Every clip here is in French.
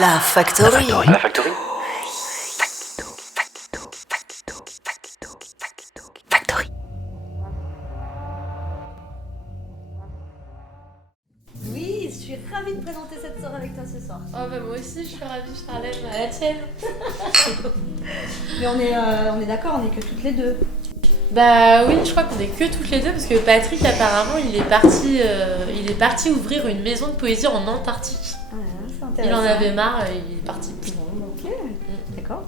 La Factory. La Factory. Factory. Oui, je suis ravie de présenter cette soirée avec toi ce soir. Oh bah moi aussi je suis ravie, Charlène, à la tienne. Mais on est d'accord, on est que toutes les deux. Bah oui, je crois qu'on est que toutes les deux parce que Patrick apparemment il est parti ouvrir une maison de poésie en Antarctique. Ah, c'est Il intéressant. en avait marre, il est parti. Ok, d'accord.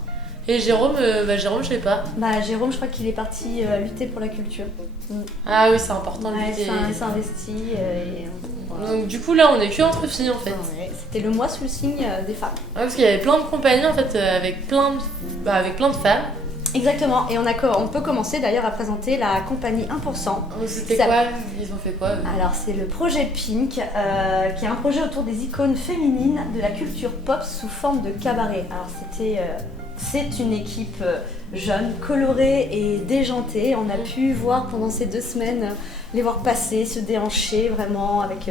Et Jérôme, Jérôme je sais pas. Bah Jérôme, je crois qu'il est parti lutter pour la culture. Ah oui c'est important de Ouais, lutter. il s'est investi et voilà. Donc du coup là on est que entre filles en fait. Ouais, c'était le mois sous le signe des femmes. Ouais, parce qu'il y avait plein de compagnies en fait avec plein de femmes. Exactement, et on peut commencer d'ailleurs à présenter la compagnie 1%. C'était Ça- quoi? Ils ont fait quoi? Alors c'est le projet Pink, qui est un projet autour des icônes féminines de la culture pop sous forme de cabaret. Alors c'est une équipe jeune, colorée et déjantée. On a pu voir pendant ces 2 semaines les voir passer, se déhancher vraiment avec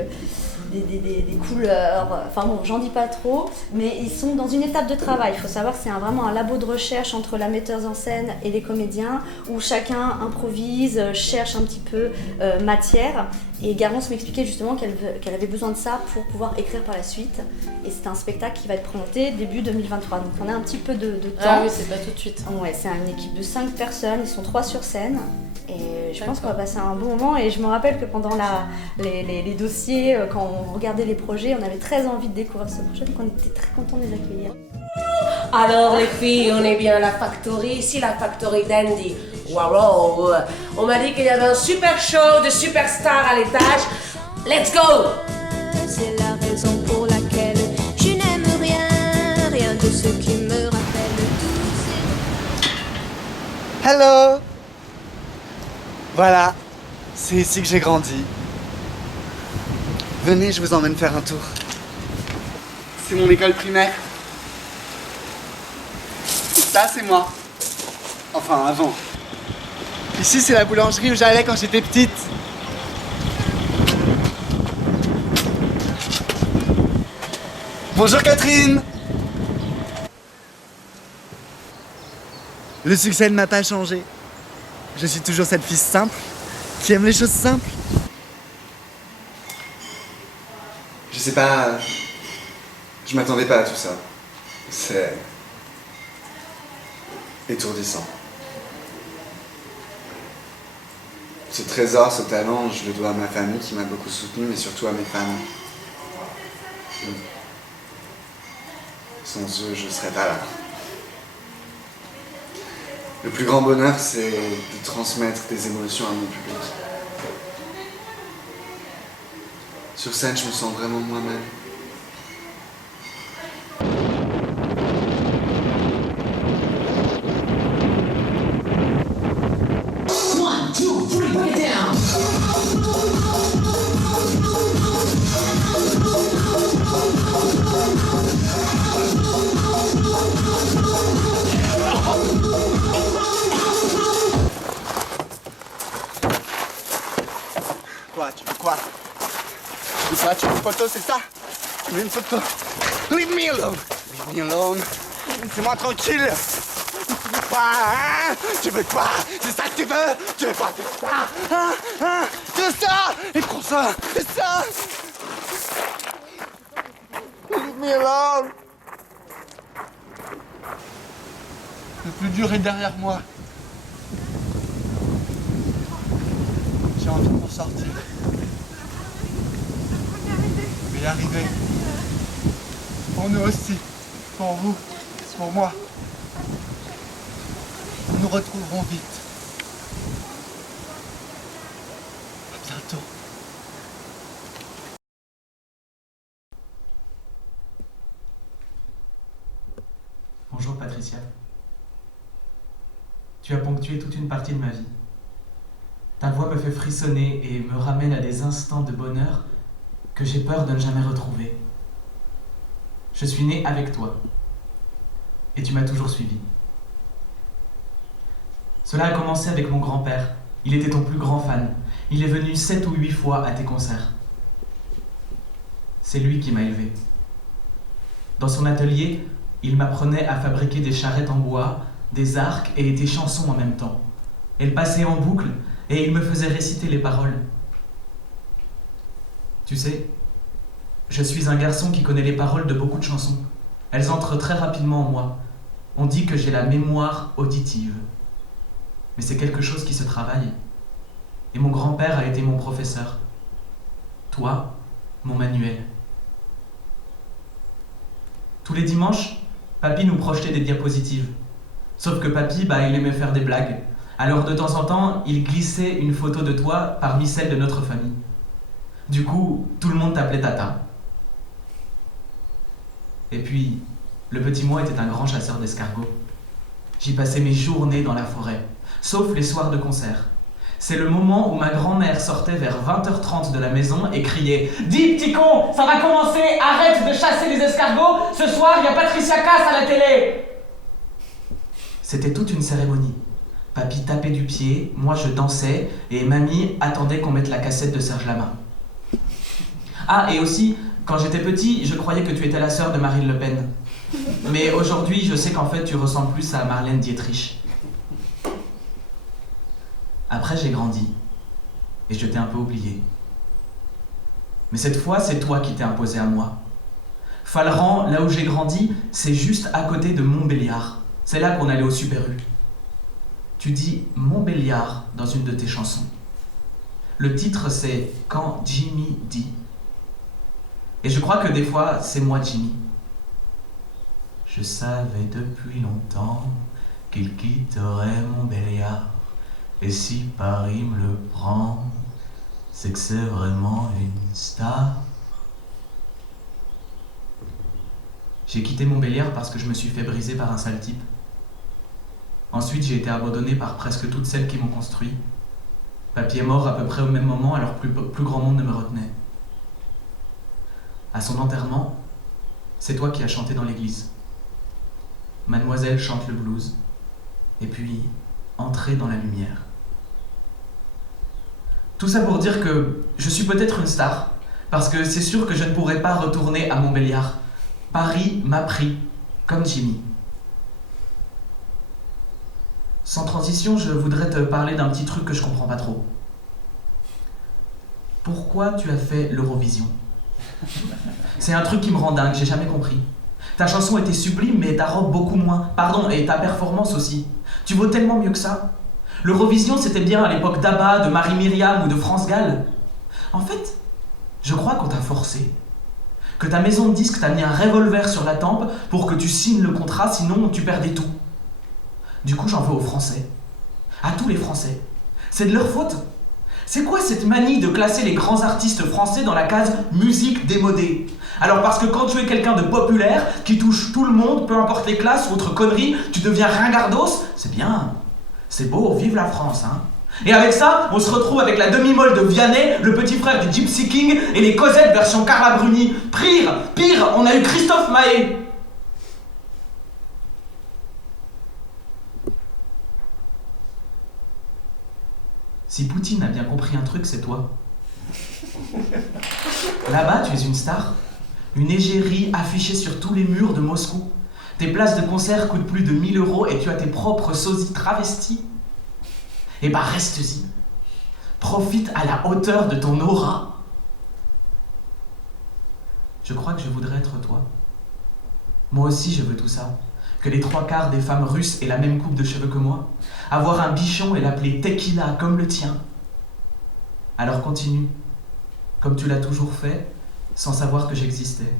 des couleurs. Enfin bon, j'en dis pas trop, mais ils sont dans une étape de travail. Il faut savoir que c'est vraiment un labo de recherche entre la metteuse en scène et les comédiens où chacun improvise, cherche un petit peu matière. Et Garance m'expliquait justement qu'elle avait besoin de ça pour pouvoir écrire par la suite. Et c'est un spectacle qui va être présenté début 2023. Donc on a un petit peu de temps. Ah oui c'est pas tout de suite. Ouais, c'est une équipe de 5 personnes, ils sont 3 sur scène. Et je pense qu'on va passer un bon moment. Et je me rappelle que pendant les dossiers, quand on regardait les projets, on avait très envie de découvrir ce projet. Donc on était très contents de les accueillir. Alors les filles, on est bien à la Factory, ici la Factory d'Andy. Wow, on m'a dit qu'il y avait un super show de superstars à l'étage. Let's go! C'est la raison pour laquelle je n'aime rien de ce qui me rappelle tous ces... Hello! Voilà, c'est ici que j'ai grandi. Venez, je vous emmène faire un tour. C'est mon école primaire. Ça, c'est moi. Enfin, avant. Ici, c'est la boulangerie où j'allais quand j'étais petite. Bonjour Catherine! Le succès ne m'a pas changé. Je suis toujours cette fille simple, qui aime les choses simples. Je sais pas... Je m'attendais pas à tout ça. C'est... étourdissant. Ce trésor, ce talent, je le dois à ma famille qui m'a beaucoup soutenu, mais surtout à mes fans. Sans eux, je serais pas là. Le plus grand bonheur, c'est de transmettre des émotions à mon public. Sur scène, je me sens vraiment moi-même. Quoi, tu veux quoi? Tu veux quoi? Tu veux une photo, c'est ça? Tu veux une photo? Leave me alone! Leave me alone! Laissez-moi tranquille! Tu veux quoi, hein? Tu veux quoi? C'est ça que tu veux? Tu veux quoi? C'est ça? Hein? Hein? Tu veux ça? Et prends ça! C'est ça! Leave me alone! Le plus dur est derrière moi. J'ai envie de m'en sortir. Je vais y arriver. Pour nous aussi. Pour vous. Pour moi. Nous nous retrouverons vite. À bientôt. Bonjour Patricia. Tu as ponctué toute une partie de ma vie. Ta voix me fait frissonner et me ramène à des instants de bonheur que j'ai peur de ne jamais retrouver. Je suis né avec toi et tu m'as toujours suivi. Cela a commencé avec mon grand-père. Il était ton plus grand fan. Il est venu 7 ou 8 fois à tes concerts. C'est lui qui m'a élevé. Dans son atelier, il m'apprenait à fabriquer des charrettes en bois, des arcs et des chansons en même temps. Elles passaient en boucle et il me faisait réciter les paroles. Tu sais, je suis un garçon qui connaît les paroles de beaucoup de chansons. Elles entrent très rapidement en moi. On dit que j'ai la mémoire auditive. Mais c'est quelque chose qui se travaille. Et mon grand-père a été mon professeur. Toi, mon manuel. Tous les dimanches, papy nous projetait des diapositives. Sauf que papy, il aimait faire des blagues. Alors de temps en temps, il glissait une photo de toi parmi celles de notre famille. Du coup, tout le monde t'appelait Tata. Et puis, le petit moi était un grand chasseur d'escargots. J'y passais mes journées dans la forêt, sauf les soirs de concert. C'est le moment où ma grand-mère sortait vers 20h30 de la maison et criait « Dis, petit con, ça va commencer, arrête de chasser les escargots, ce soir, il y a Patricia Cass à la télé !» C'était toute une cérémonie. Papy tapait du pied, moi je dansais, et mamie attendait qu'on mette la cassette de Serge Lama. Ah, et aussi, quand j'étais petit, je croyais que tu étais la sœur de Marine Le Pen. Mais aujourd'hui, je sais qu'en fait, tu ressembles plus à Marlène Dietrich. Après, j'ai grandi, et je t'ai un peu oublié. Mais cette fois, c'est toi qui t'es imposé à moi. Falleran, là où j'ai grandi, c'est juste à côté de Montbéliard. C'est là qu'on allait au Super U. Tu dis Montbéliard dans une de tes chansons. Le titre, c'est « Quand Jimmy dit ». Et je crois que des fois, c'est moi Jimmy. Je savais depuis longtemps qu'il quitterait Montbéliard. Et si Paris me le prend, c'est que c'est vraiment une star. J'ai quitté Montbéliard parce que je me suis fait briser par un sale type. Ensuite, j'ai été abandonné par presque toutes celles qui m'ont construit. Papy est mort à peu près au même moment, alors plus grand monde ne me retenait. À son enterrement, c'est toi qui as chanté dans l'église. Mademoiselle chante le blues, et puis entrez dans la lumière. Tout ça pour dire que je suis peut-être une star, parce que c'est sûr que je ne pourrai pas retourner à Montbéliard. Paris m'a pris, comme Jimmy. Sans transition, je voudrais te parler d'un petit truc que je comprends pas trop. Pourquoi tu as fait l'Eurovision ? C'est un truc qui me rend dingue, j'ai jamais compris. Ta chanson était sublime, mais ta robe beaucoup moins. Pardon, et ta performance aussi. Tu vaux tellement mieux que ça. L'Eurovision, c'était bien à l'époque d'Abba, de Marie-Myriam ou de France Gall. En fait, je crois qu'on t'a forcé. Que ta maison de disques t'a mis un revolver sur la tempe pour que tu signes le contrat, sinon tu perdais tout. Du coup, j'en veux aux Français. À tous les Français. C'est de leur faute. C'est quoi cette manie de classer les grands artistes français dans la case musique démodée ? Alors parce que quand tu es quelqu'un de populaire, qui touche tout le monde, peu importe les classes ou autres conneries, tu deviens ringardos, c'est bien. C'est beau, vive la France, hein. Et avec ça, on se retrouve avec la demi-molle de Vianney, le petit frère du Gypsy King et les Cosette version Carla Bruni. Pire, on a eu Christophe Maé. Si Poutine a bien compris un truc, c'est toi. Là-bas, tu es une star. Une égérie affichée sur tous les murs de Moscou. Tes places de concert coûtent plus de 1000 € et tu as tes propres sosies travestis. Eh ben, reste-y. Profite à la hauteur de ton aura. Je crois que je voudrais être toi. Moi aussi, je veux tout ça. Que les 3/4 des femmes russes aient la même coupe de cheveux que moi. Avoir un bichon et l'appeler Tequila comme le tien. Alors continue, comme tu l'as toujours fait, sans savoir que j'existais.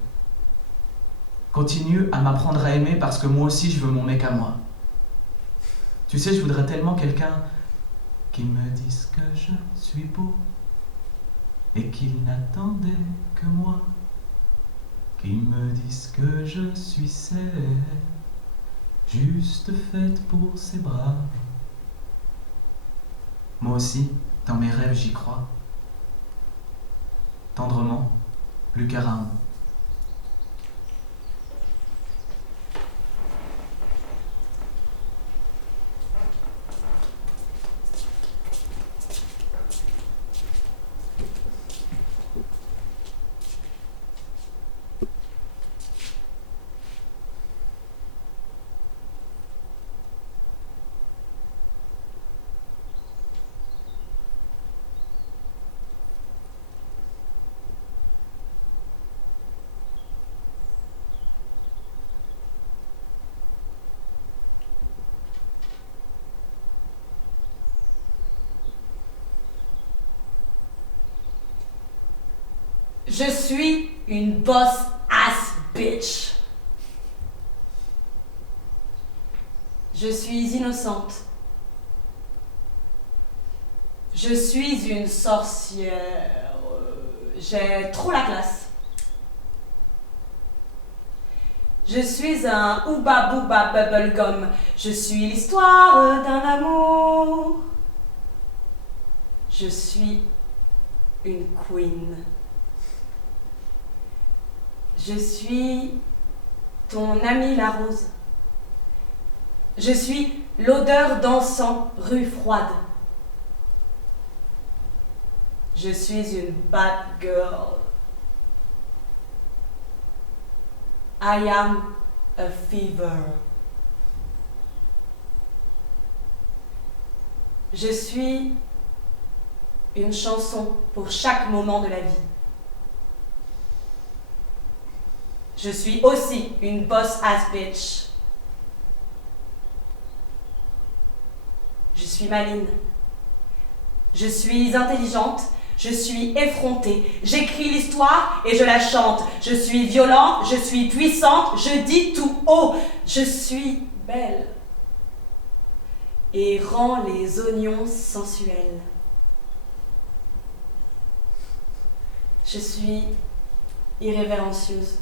Continue à m'apprendre à aimer parce que moi aussi je veux mon mec à moi. Tu sais, je voudrais tellement quelqu'un qui me dise que je suis beau et qu'il n'attendait que moi. Qui me dise que je suis celle juste faite pour ses bras. Moi aussi, dans mes rêves, j'y crois. Tendrement, Lucas Raon. Je suis une boss ass bitch. Je suis innocente. Je suis une sorcière. J'ai trop la classe. Je suis un Ooba Booba Bubblegum. Je suis l'histoire d'un amour. Je suis une queen. Je suis ton amie la rose. Je suis l'odeur d'encens rue froide. Je suis une bad girl. I am a fever. Je suis une chanson pour chaque moment de la vie. Je suis aussi une boss ass bitch. Je suis maligne. Je suis intelligente. Je suis effrontée. J'écris l'histoire et je la chante. Je suis violente. Je suis puissante. Je dis tout haut. Je suis belle. Et rends les oignons sensuels. Je suis irrévérencieuse.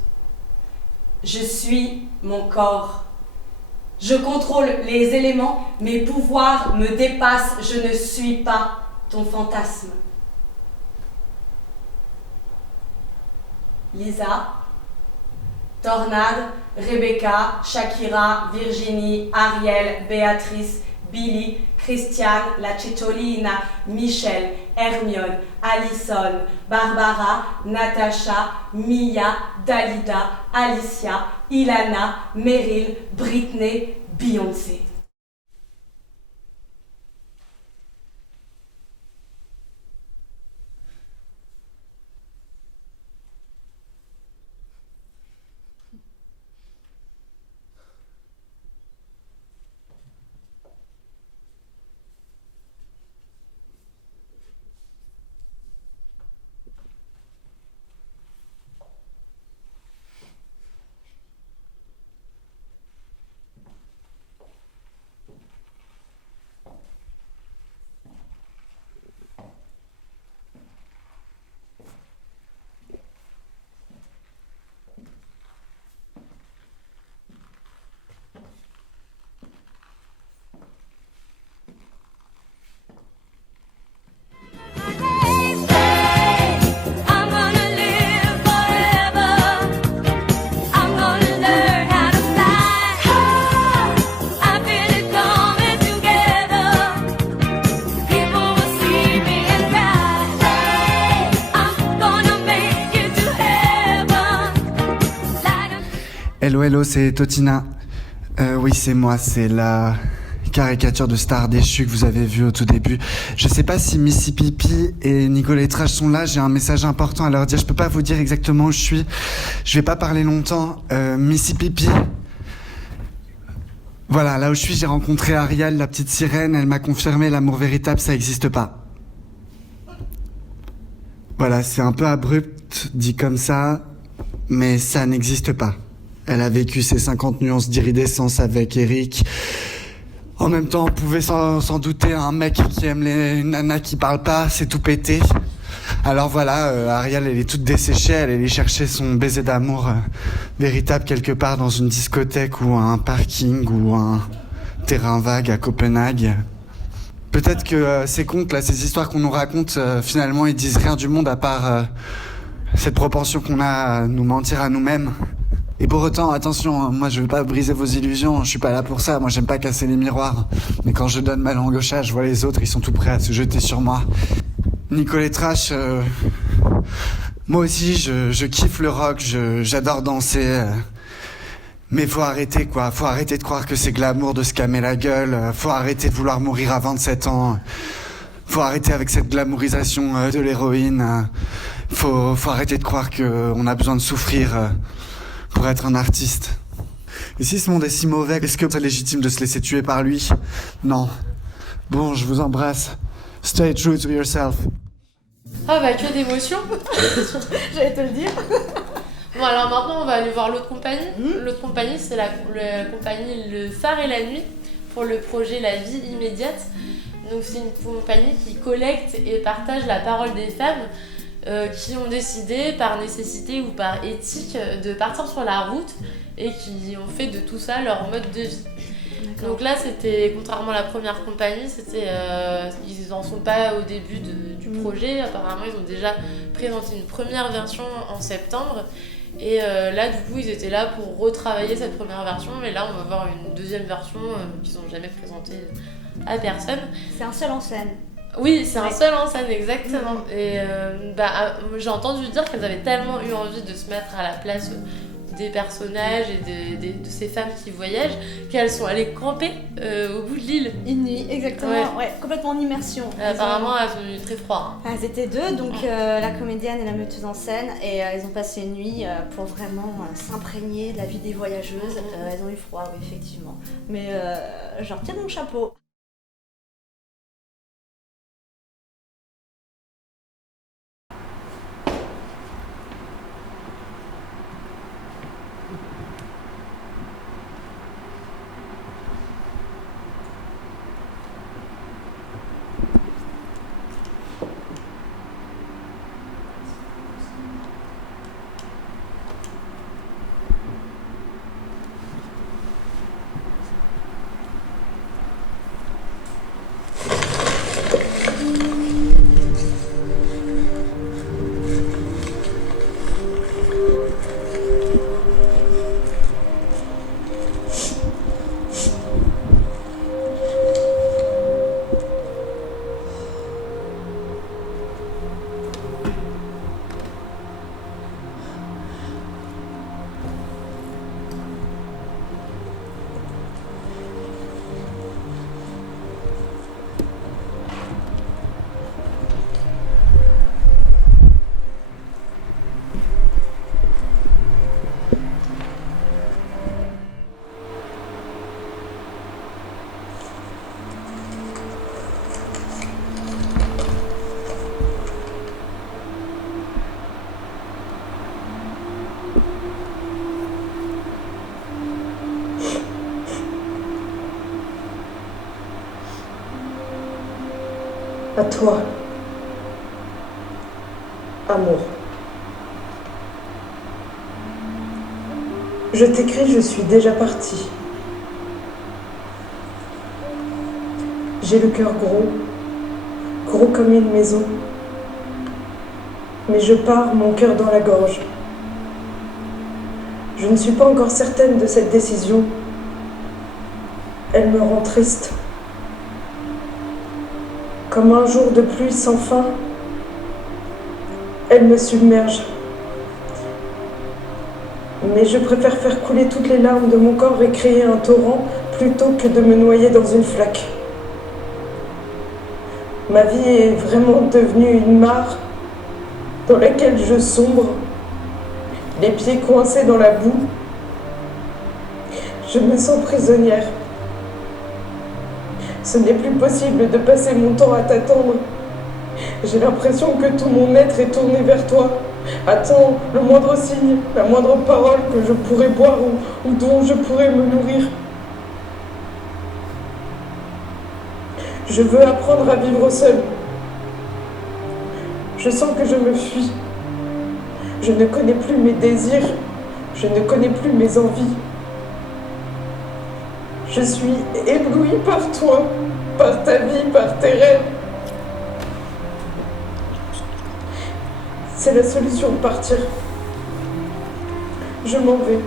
Je suis mon corps. Je contrôle les éléments, mes pouvoirs me dépassent, je ne suis pas ton fantasme. Lisa, Tornade, Rebecca, Shakira, Virginie, Ariel, Béatrice, Billy, Christiane, La Cicciolina, Michel, Hermione, Alison, Barbara, Natacha, Mia, Dalida, Alicia, Ilana, Meryl, Britney, Beyoncé. Hello, hello, c'est Totina. Oui, c'est moi, c'est la caricature de star déchue que vous avez vue au tout début. Je sais pas si Missy Pipi et Nicolas Trash sont là, j'ai un message important à leur dire. Je peux pas vous dire exactement où je suis. Je vais pas parler longtemps. Missy Pipi. Voilà, là où je suis, j'ai rencontré Ariel, la petite sirène. Elle m'a confirmé l'amour véritable, ça existe pas. Voilà, c'est un peu abrupt, dit comme ça, mais ça n'existe pas. Elle a vécu ses 50 nuances d'iridescence avec Eric. En même temps, on pouvait s'en douter, un mec qui aime les nanas qui parlent pas, c'est tout pété. Alors voilà, Ariel, elle est toute desséchée, elle est allée chercher son baiser d'amour véritable quelque part dans une discothèque ou un parking ou un terrain vague à Copenhague. Peut-être que ces contes, là, ces histoires qu'on nous raconte, finalement, ils disent rien du monde à part cette propension qu'on a à nous mentir à nous-mêmes. Et pour autant, attention, hein, moi je veux pas briser vos illusions, je suis pas là pour ça, moi j'aime pas casser les miroirs. Mais quand je donne ma langue au chat, je vois les autres, ils sont tout prêts à se jeter sur moi. Nicolas Trash, moi aussi je kiffe le rock, j'adore danser. Mais faut arrêter quoi, faut arrêter de croire que c'est glamour de se calmer la gueule, faut arrêter de vouloir mourir à 27 ans. Faut arrêter avec cette glamourisation de l'héroïne. Faut arrêter de croire qu'on a besoin de souffrir pour être un artiste. Et si ce monde est si mauvais, est-ce que c'est légitime de se laisser tuer par lui? Non. Bon, je vous embrasse. Stay true to yourself. Ah bah que d'émotions. J'allais te le dire. Bon alors maintenant on va aller voir l'autre compagnie. L'autre compagnie c'est la compagnie Le Phare et la Nuit pour le projet La Vie Immédiate. Donc c'est une compagnie qui collecte et partage la parole des femmes qui ont décidé par nécessité ou par éthique de partir sur la route et qui ont fait de tout ça leur mode de vie. Donc là c'était, contrairement à la première compagnie, ils en sont pas au début du projet. Apparemment ils ont déjà présenté une première version en septembre. Et là, du coup, ils étaient là pour retravailler cette première version, mais là, on va voir une deuxième version qu'ils n'ont jamais présentée à personne. C'est un seul en scène. Oui, c'est un seul en scène, exactement. Et j'ai entendu dire qu'elles avaient tellement eu envie de se mettre à la place des personnages et de ces femmes qui voyagent qu'elles sont allées camper au bout de l'île. Une nuit, exactement. Ouais, complètement en immersion. Apparemment, elles ont eu très froid. Elles étaient deux, donc la comédienne et la metteuse en scène, et elles ont passé une nuit pour vraiment s'imprégner de la vie des voyageuses. Elles ont eu froid, oui, effectivement. Mais je retire mon chapeau. À toi, amour. Je t'écris, je suis déjà partie. J'ai le cœur gros, gros comme une maison. Mais je pars, mon cœur dans la gorge. Je ne suis pas encore certaine de cette décision. Elle me rend triste. Comme un jour de pluie sans fin, elle me submerge. Mais je préfère faire couler toutes les larmes de mon corps et créer un torrent plutôt que de me noyer dans une flaque. Ma vie est vraiment devenue une mare dans laquelle je sombre, les pieds coincés dans la boue. Je me sens prisonnière. Ce n'est plus possible de passer mon temps à t'attendre. J'ai l'impression que tout mon être est tourné vers toi. Attends le moindre signe, la moindre parole que je pourrais boire ou dont je pourrais me nourrir. Je veux apprendre à vivre seule. Je sens que je me fuis. Je ne connais plus mes désirs. Je ne connais plus mes envies. Je suis éblouie par toi, par ta vie, par tes rêves. C'est la solution de partir. Je m'en vais.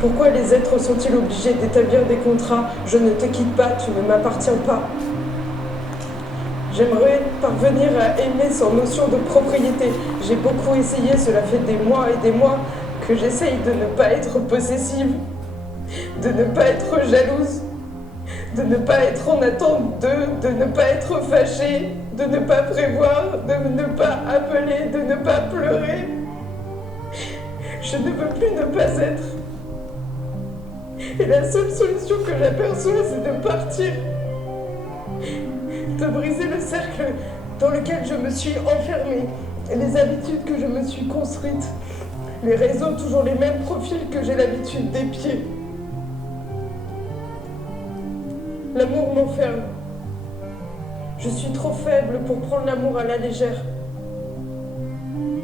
Pourquoi les êtres sont-ils obligés d'établir des contrats? Je ne te quitte pas, tu ne m'appartiens pas. J'aimerais parvenir à aimer sans notion de propriété. J'ai beaucoup essayé, cela fait des mois et des mois que j'essaye de ne pas être possessive, de ne pas être jalouse, de ne pas être en attente de ne pas être fâchée, de ne pas prévoir, de ne pas appeler, de ne pas pleurer. Je ne veux plus ne pas être. Et la seule solution que j'aperçois, c'est de partir. de briser le cercle dans lequel je me suis enfermée, les habitudes que je me suis construites, les réseaux, toujours les mêmes profils que j'ai l'habitude d'épier. L'amour m'enferme. Je suis trop faible pour prendre l'amour à la légère.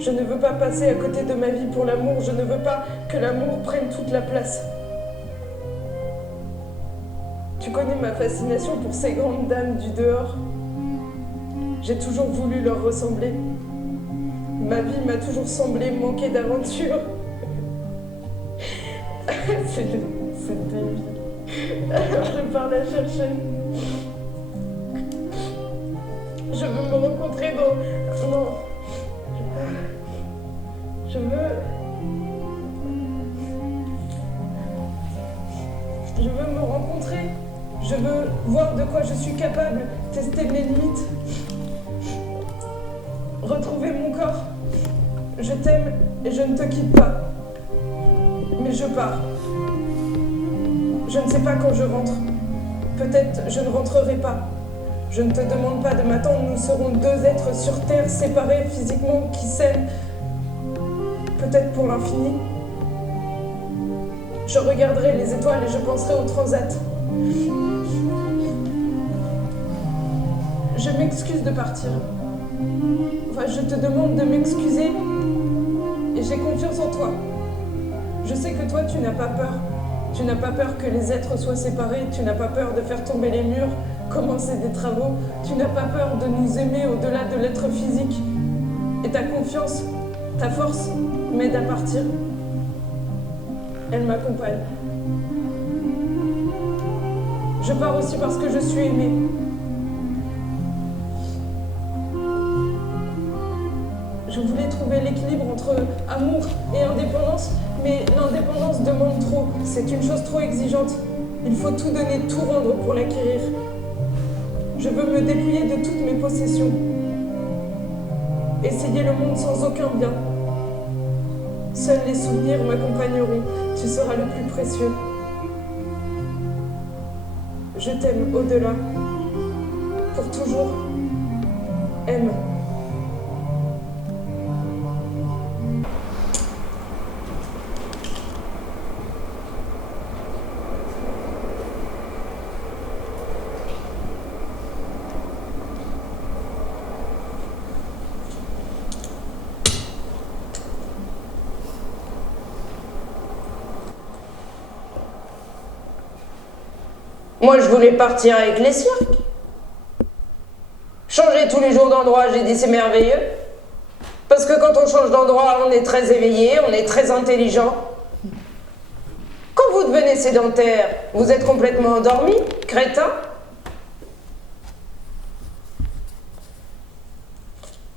Je ne veux pas passer à côté de ma vie pour l'amour, je ne veux pas que l'amour prenne toute la place. Tu connais ma fascination pour ces grandes dames du dehors. J'ai toujours voulu leur ressembler. Ma vie m'a toujours semblé manquer d'aventure. C'est débile. Alors je pars la chercher. Je veux me rencontrer dans... Non. Je veux me rencontrer. Je veux voir de quoi je suis capable, tester mes limites. Retrouver mon corps. Je t'aime et je ne te quitte pas. Mais je pars. Je ne sais pas quand je rentre. Peut-être je ne rentrerai pas. Je ne te demande pas de m'attendre. Nous serons deux êtres sur Terre séparés physiquement qui s'aiment. Peut-être pour l'infini. Je regarderai les étoiles et je penserai au transat. Je m'excuse de partir. Enfin, je te demande de m'excuser et j'ai confiance en toi. Je sais que toi, tu n'as pas peur. Tu n'as pas peur que les êtres soient séparés. Tu n'as pas peur de faire tomber les murs, commencer des travaux. Tu n'as pas peur de nous aimer au-delà de l'être physique. Et ta confiance, ta force m'aide à partir. Elle m'accompagne. Je pars aussi parce que je suis aimée. Je voulais trouver l'équilibre entre amour et indépendance, mais l'indépendance demande trop. C'est une chose trop exigeante. Il faut tout donner, tout rendre pour l'acquérir. Je veux me dépouiller de toutes mes possessions. Essayer le monde sans aucun bien. Seuls les souvenirs m'accompagneront. Tu seras le plus précieux. Je t'aime au-delà. Pour toujours. Aime. Moi, je voulais partir avec les cirques. Changer tous les jours d'endroit, j'ai dit c'est merveilleux. Parce que quand on change d'endroit, on est très éveillé, on est très intelligent. Quand vous devenez sédentaire, vous êtes complètement endormi, crétin.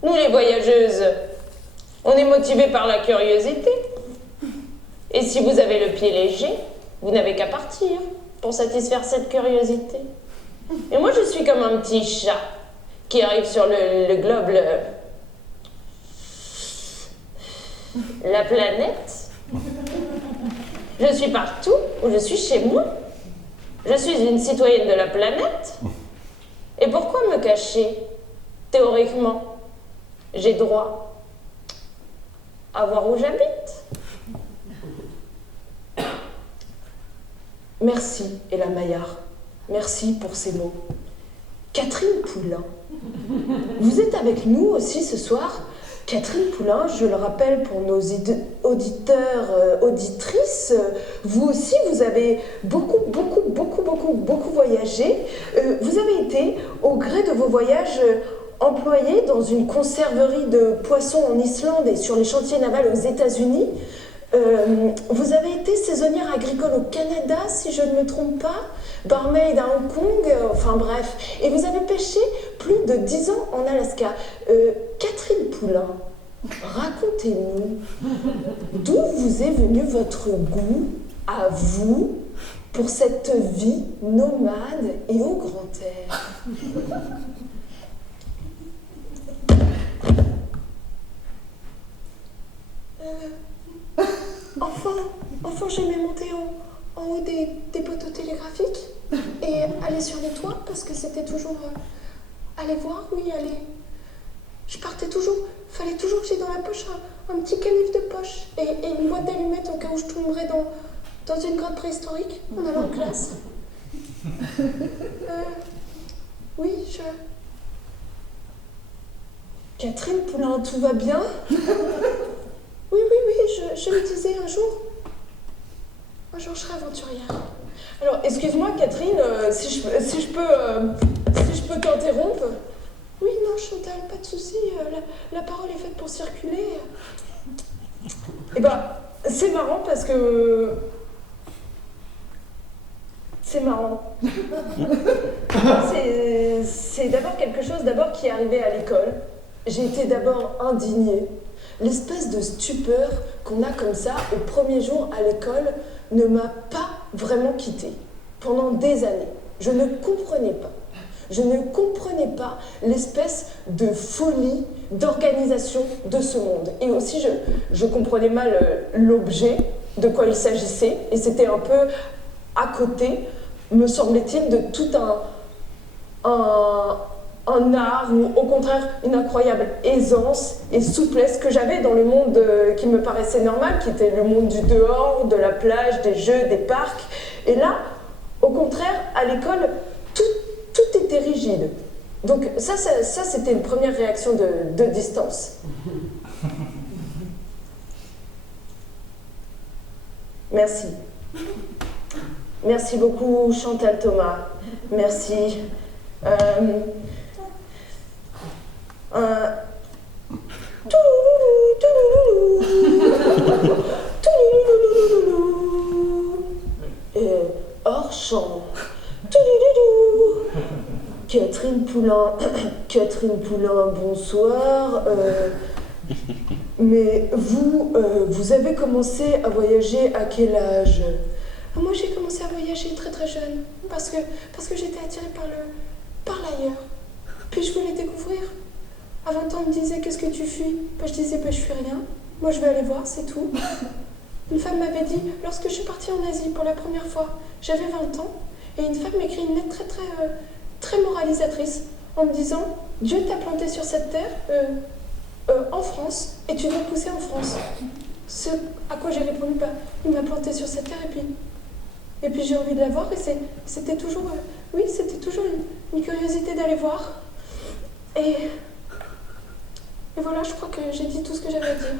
Nous, les voyageuses, on est motivés par la curiosité. Et si vous avez le pied léger, vous n'avez qu'à partir pour satisfaire cette curiosité. Et moi, je suis comme un petit chat qui arrive sur le globe, la planète. Je suis partout où je suis chez moi. Je suis une citoyenne de la planète. Et pourquoi me cacher? Théoriquement, j'ai droit à voir où j'habite. Merci, Ella Maillard. Merci pour ces mots. Catherine Poulain, vous êtes avec nous aussi ce soir. Catherine Poulain, je le rappelle pour nos auditeurs, auditrices, vous aussi, vous avez beaucoup voyagé. Vous avez été, au gré de vos voyages, employée dans une conserverie de poissons en Islande et sur les chantiers navals aux États-Unis. Vous avez été saisonnière agricole au Canada, si je ne me trompe pas, barmaid à Hong Kong, enfin bref. Et vous avez pêché plus de 10 ans en Alaska. Catherine Poulain, racontez-nous, d'où vous est venu votre goût, à vous, pour cette vie nomade et au grand air? Enfant, j'aimais monter en haut des poteaux télégraphiques et aller sur les toits parce que c'était toujours Aller voir, oui, aller. Je partais toujours, fallait toujours que j'ai dans la poche un petit canif de poche et une boîte d'allumettes au cas où je tomberais dans une grotte préhistorique en allant en classe. Oui, Catherine Poulain, tout va bien? Oui, je me disais un jour je serai aventurière. Alors, excuse-moi, Catherine, si je peux t'interrompre. Oui, non, Chantal, pas de souci. La parole est faite pour circuler. Eh ben, c'est marrant parce que... C'est marrant. C'est d'abord quelque chose qui est arrivé à l'école. J'ai été d'abord indignée. L'espèce de stupeur qu'on a comme ça au premier jour à l'école ne m'a pas vraiment quittée. Pendant des années, je ne comprenais pas. Je ne comprenais pas l'espèce de folie d'organisation de ce monde. Et aussi, je comprenais mal l'objet, de quoi il s'agissait. Et c'était un peu à côté, me semblait-il, de tout un art ou au contraire une incroyable aisance et souplesse que j'avais dans le monde qui me paraissait normal, qui était le monde du dehors, de la plage, des jeux, des parcs. Et là, au contraire, à l'école, tout était rigide. Donc ça c'était une première réaction de distance. Merci. Merci beaucoup, Chantal Thomas. Merci. Hors champ. Catherine Poulain, bonsoir. Mais vous avez commencé à voyager à quel âge? Moi, j'ai commencé à voyager très très jeune, parce que j'étais attirée par l'ailleurs. Puis je voulais découvrir. À 20 ans, on me disait, qu'est-ce que tu fuis? Je disais, je fuis rien. Moi, je vais aller voir, c'est tout. Une femme m'avait dit, lorsque je suis partie en Asie pour la première fois, j'avais 20 ans, et une femme m'écrit une lettre très moralisatrice, en me disant, Dieu t'a planté sur cette terre, en France, et tu dois pousser en France. Ce à quoi j'ai répondu, il m'a planté sur cette terre, et puis j'ai envie de la voir, et c'était toujours, c'était toujours une curiosité d'aller voir. Et voilà, je crois que j'ai dit tout ce que j'avais à dire.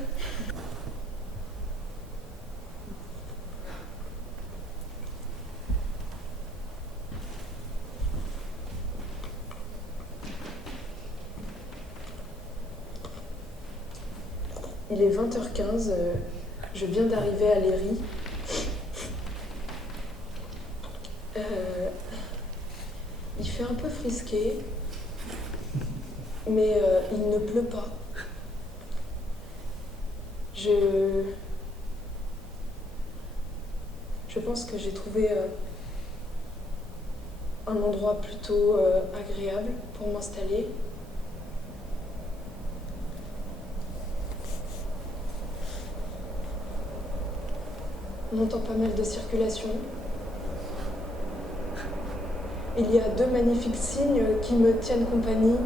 Il est 20h15, je viens d'arriver à Léry. Il fait un peu frisqué, mais il ne pleut pas. Je pense que j'ai trouvé un endroit plutôt agréable pour m'installer. On entend pas mal de circulation. Il y a 2 magnifiques cygnes qui me tiennent compagnie.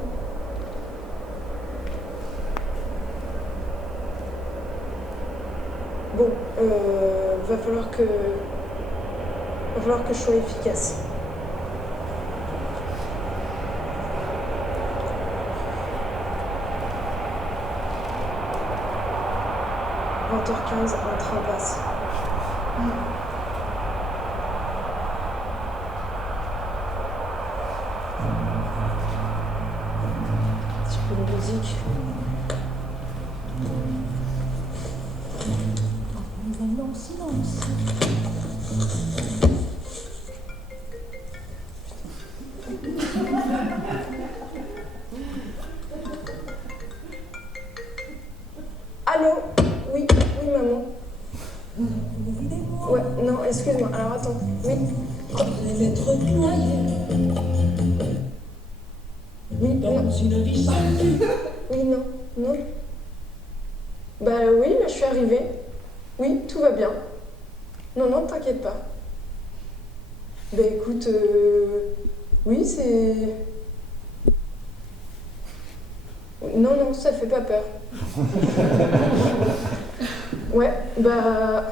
Bon, va falloir que je sois efficace. « 20h15, un train passe. Un petit peu de musique. Non, silence. Allô? Oui, maman. Ouais, non, excuse-moi, alors attends. Oui. Les êtres noyés. Oui, dans une vie sans but. Oui, non. Bah oui, là, je suis arrivée. Oui, tout va bien. Non, t'inquiète pas. Bah écoute, oui, c'est... Non, non, ça fait pas peur. Ouais, bah...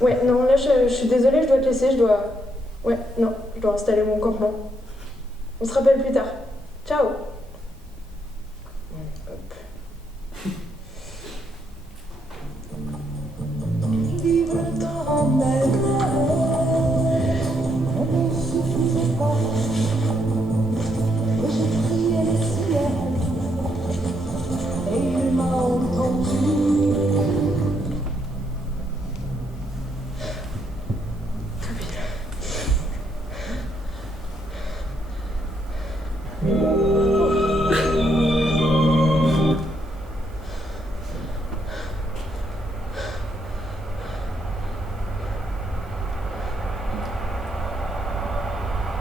Ouais, non, là, je suis désolée, je dois te laisser, je dois... Ouais, non, je dois installer mon campement. On se rappelle plus tard. Ciao. Hop.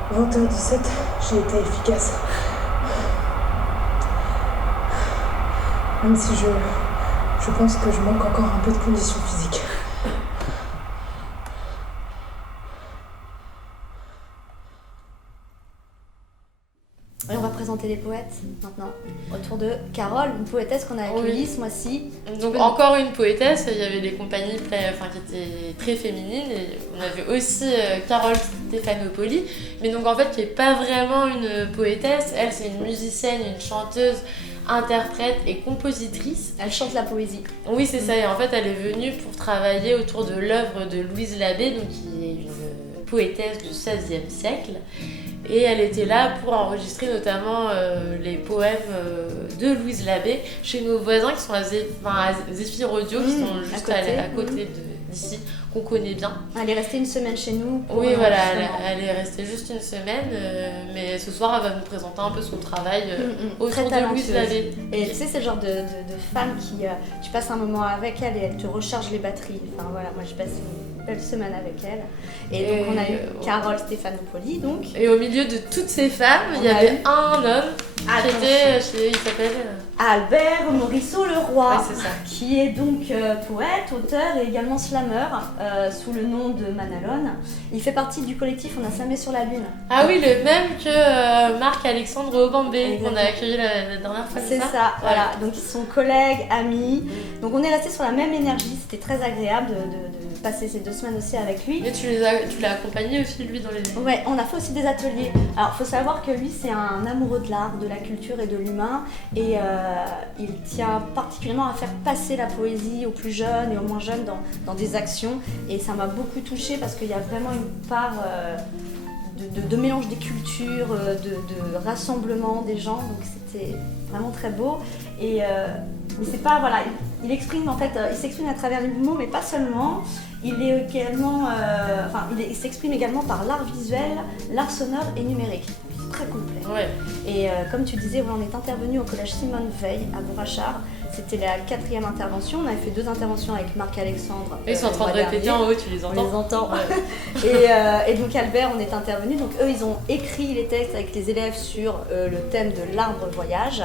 « 20h17, j'ai été efficace. Même si je pense que je manque encore un peu de conditions physiques. Et on va présenter les poètes maintenant. Autour de Carole, une poétesse qu'on a accueillie Oui. ce mois-ci. Donc encore une poétesse, il y avait des compagnies qui étaient très féminines et on avait aussi Carole Stéphanopoli, mais donc en fait qui n'est pas vraiment une poétesse, elle c'est une musicienne, une chanteuse, interprète et compositrice. Elle chante la poésie. Oui c'est ça, et en fait elle est venue pour travailler autour de l'œuvre de Louise Labbé, donc qui est une poétesse du XVIe siècle. Et elle était là pour enregistrer notamment les poèmes de Louise Labbé chez nos voisins qui sont à Zéphyr Audio, qui sont juste à côté d'ici, qu'on connaît bien. Elle est restée une semaine chez nous. Oui, voilà, elle est restée juste une semaine, mais ce soir elle va nous présenter un peu son travail autour de Louise Labbé. Et tu sais, c'est le genre de femme qui, tu passes un moment avec elle et elle te recharge les batteries. Enfin voilà, moi j'ai passé une belle semaine avec elle. Et donc on a eu Carole Stéphanopoli, donc. Et au milieu de toutes ces femmes, il y avait un homme qui était, il s'appelle Albert Morisseau-Leroy, ouais, c'est ça. Qui est donc poète, auteur et également slammer sous le nom de Manalone. Il fait partie du collectif On a slamé sur la lune. Ah oui, le même que Marc-Alexandre Aubambé qu'on a accueilli la dernière fois. C'est ça, voilà. Donc ils sont collègues, amis. Donc on est resté sur la même énergie. C'était très agréable de passer ces 2 semaines aussi avec lui. Et tu l'as accompagné aussi lui dans les... Ouais, on a fait aussi des ateliers. Alors faut savoir que lui c'est un amoureux de l'art, de la culture et de l'humain. Et il tient particulièrement à faire passer la poésie aux plus jeunes et aux moins jeunes dans des actions. Et ça m'a beaucoup touchée parce qu'il y a vraiment une part de mélange des cultures, de rassemblement des gens. Donc c'était vraiment très beau. Et mais c'est pas, voilà, il exprime en fait, il s'exprime à travers les mots, mais pas seulement. Il est également, il s'exprime également par l'art visuel, l'art sonore et numérique. C'est très complet. Ouais. Et comme tu disais, on est intervenu au collège Simone Veil à Bourrachard. C'était la 4e intervention. On avait fait 2 interventions avec Marc-Alexandre. Ils sont en train de répéter en haut, tu les entends? On les entend. Ouais. Et donc Albert, on est intervenu. Donc eux, ils ont écrit les textes avec les élèves sur le thème de l'arbre voyage.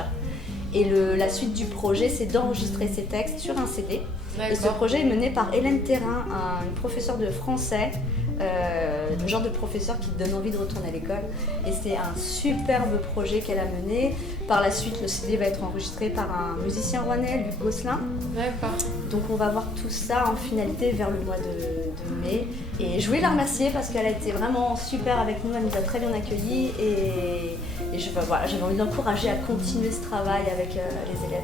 Et la suite du projet, c'est d'enregistrer ces textes sur un CD. Et ce projet est mené par Hélène Thérin, une professeure de français, le genre de professeur qui te donne envie de retourner à l'école. Et c'est un superbe projet qu'elle a mené. Par la suite, le CD va être enregistré par un musicien rouennais, Luc Gosselin. D'accord. Donc on va voir tout ça en finalité vers le mois de mai. Et je voulais la remercier parce qu'elle a été vraiment super avec nous, elle nous a très bien accueillis. Et voilà, j'avais envie de l'encourager à continuer ce travail avec les élèves.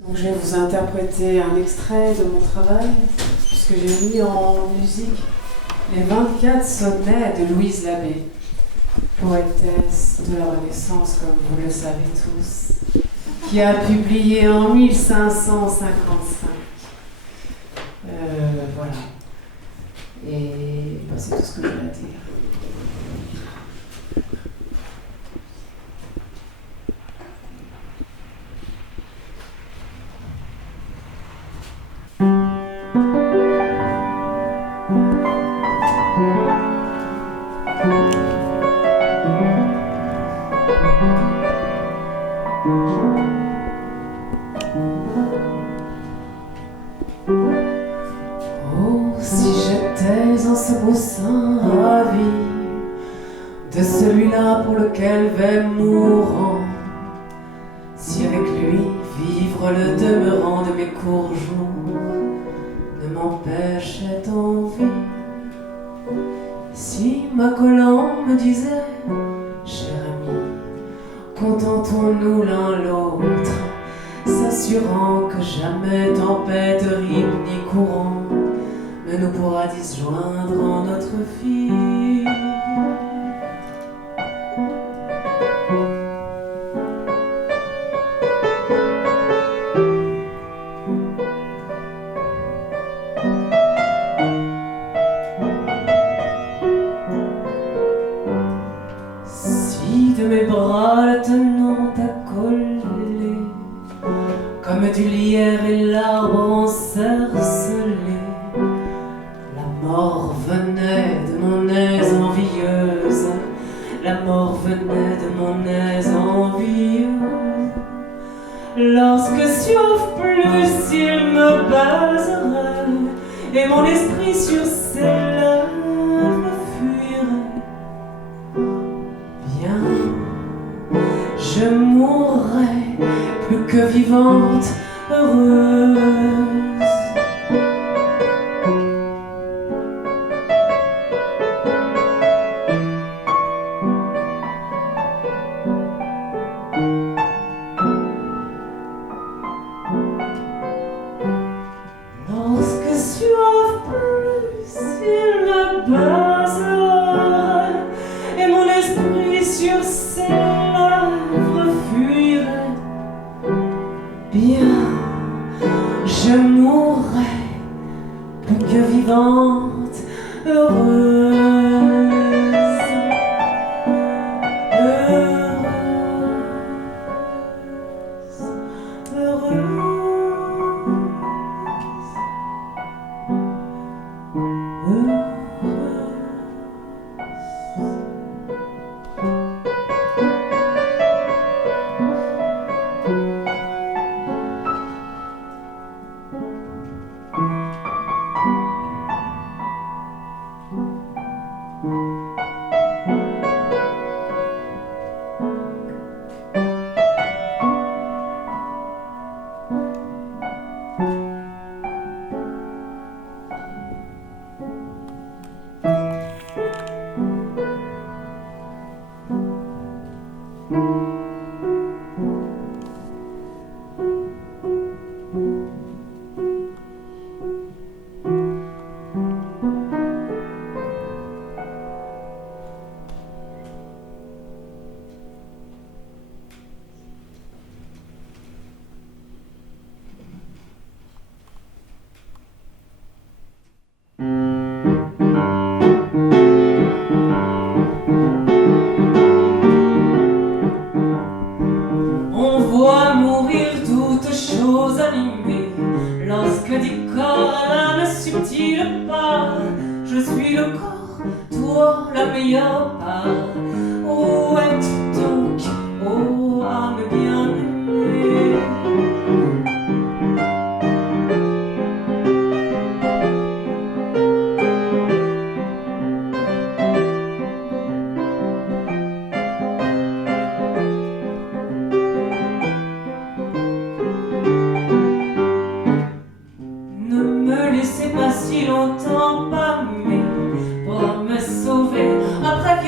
Donc je vais vous interpréter un extrait de mon travail, puisque j'ai mis en musique les 24 sonnets de Louise Labbé, poétesse de la Renaissance, comme vous le savez tous, qui a publié en 1555. Voilà. Et c'est tout ce que j'ai à dire. Oh, si j'étais en ce beau sein celui-là pour lequel vais mourant. Si avec lui vivre le demeurant de mes courts jours ne m'empêchait envie. Si ma colombe me disait, cher ami, contentons-nous l'un l'autre, s'assurant que jamais tempête, rime ni courant ne nous pourra disjoindre en notre vie. Si de mes bras la tenant accolée, comme du lierre et l'arbre encercelé, la mort venait de mon aise envieuse, la mort venait de mon aise envieuse. Lorsque soif plus il me baiserait, et mon esprit sur ses lèvres fuirait, bien, je mourrais plus que vivante, heureuse. Lorsque soif plus il me baiserait, et mon esprit sur ses lèvres fuirait, bien, je mourrais plus que vivante, heureuse. On voit mourir toute chose animée lorsque du corps à l'âme subtile part. Je suis le corps, toi la meilleure part. Où es-tu donc, ô âme bien-aimée? Ne me laissez pas si longtemps pâmer pour me sauver après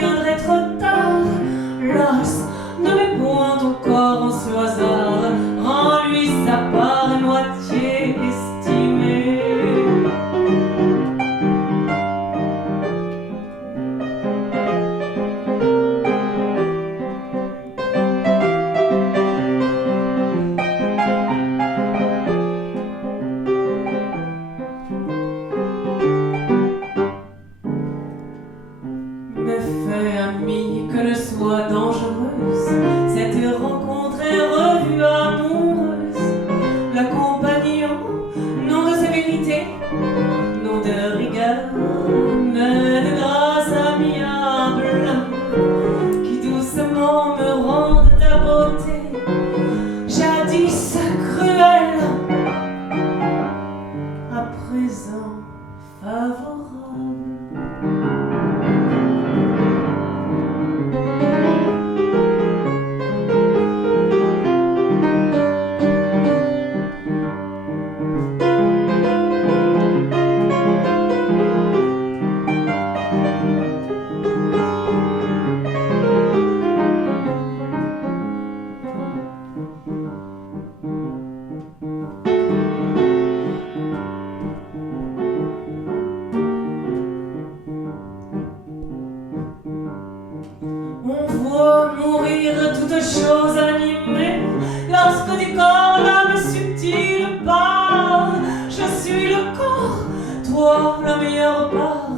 chose animée lorsque du corps l'âme subtile part. Je suis le corps, toi la meilleure part.